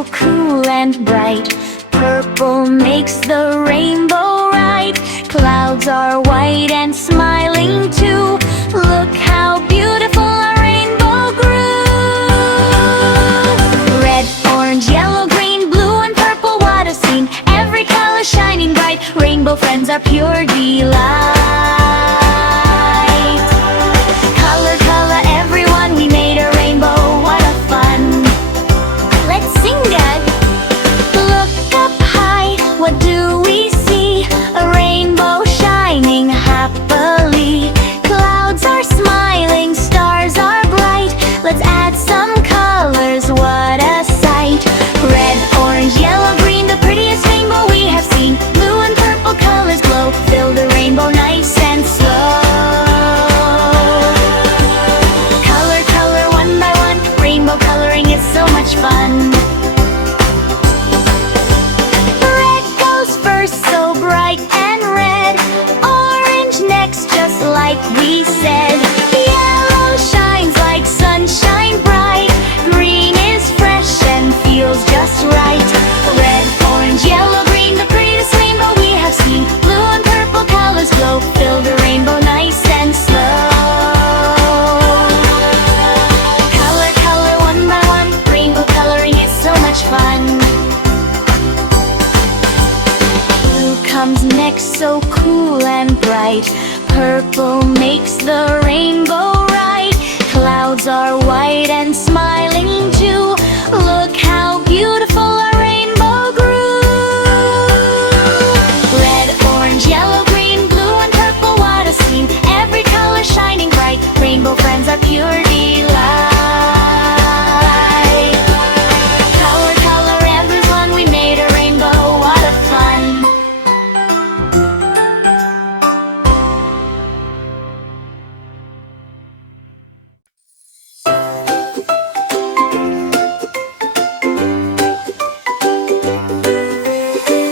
so cool and bright. Purple makes the rainbow right. Clouds are white and smiling too. Look how beautiful our rainbow grew. Red, orange, yellow, green, blue and purple, what a scene. Every color shining bright. Rainbow friends are pure delight. Color, color, everyone, we made a rainbow. What a fun. Let's sing that. Look up high, what do we see? A rainbow shining happily. Clouds are smiling, stars are bright. Let's add some colors, what a sight. Red, orange, yellow, green, the prettiest rainbow we have seen. Blue and purple colors glow, fill the rainbow nice and slow. Color, color, one by one, rainbow coloring is so much fun. Red goes first, so bright and red. Orange next, just like we said. Yellow shines like sunshine bright. Green is fresh and feels just right. Red, orange, yellow, green, the prettiest rainbow we have seen. Blue and purple colors glow, fill the rainbow nice and slow. Color, color, one by one, rainbow coloring is so much fun. Blue comes next, so cool and bright. Purple makes the rainbow right. Clouds are white and smiling too. Look how beautiful our rainbow grew. Red, orange, yellow, green, blue and purple, what a scene. Every color shining bright. Rainbow friends are pure delight. Color, color, everyone, we made a rainbow. What a fun.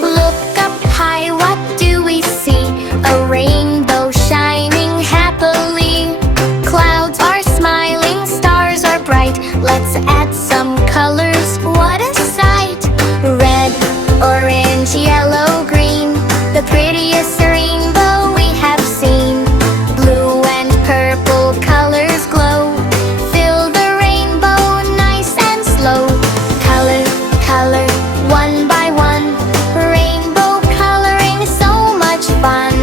Look up high, what do we see? A rainbow shining happily. Clouds are smiling, stars are bright. Let's add some colors, what a sight. Red, orange, yellow, green, the prettiest rainbow we have seen. Blue and purple colors glow, fill the rainbow nice and slow. Color, color, one by one, rainbow coloring is so much fun.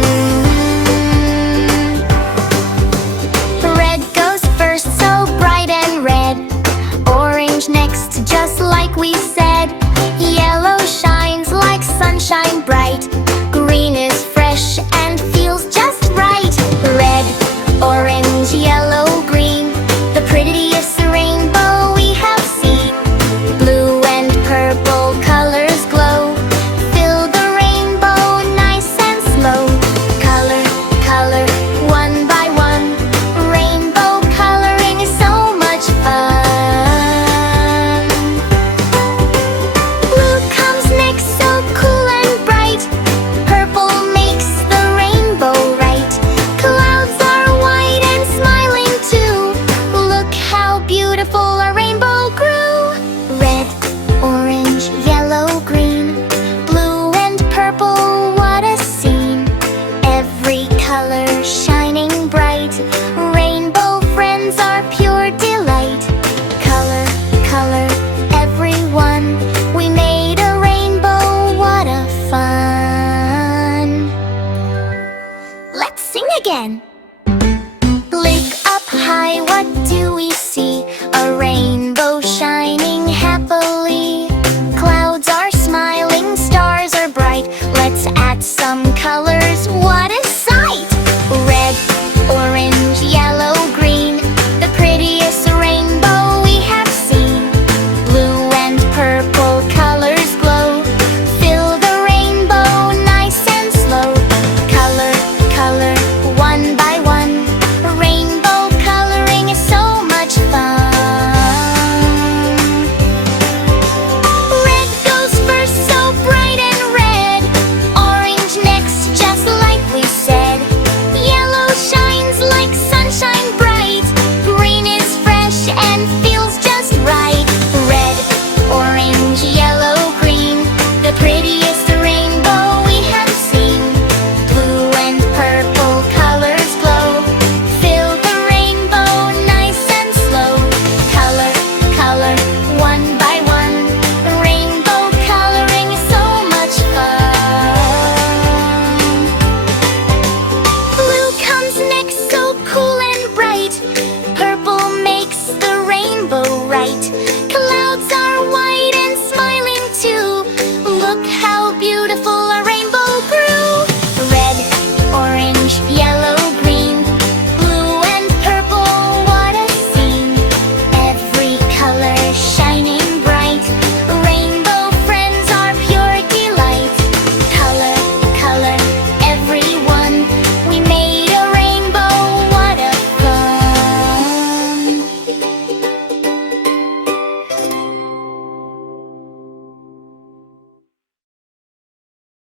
Red goes first, so bright and red. Orange next, just like we said. Yellow shines like sunshine bright. Green is fresh and feels just right. Red, orange, yellow, green, the prettiest rainbow we have seen. Blue and purple colors glow, fill the rainbow nice and slow. Color, color, one by one, rainbow coloring is so much fun. Blue comes next, so cool and bright. Purple makes the rainbow right. Clouds are white and smiling too. Look how beautiful our rainbow grew. Red, orange, yellow, green, blue and purple, what a scene. Every color shining bright. Rainbow friends are pure delight. Color, color, everyone, we made a rainbow. What a fun. Let's sing again. Look up high, what do we see? A rainbow shining happily. Clouds are smiling, stars are bright. Let's add some colors, what a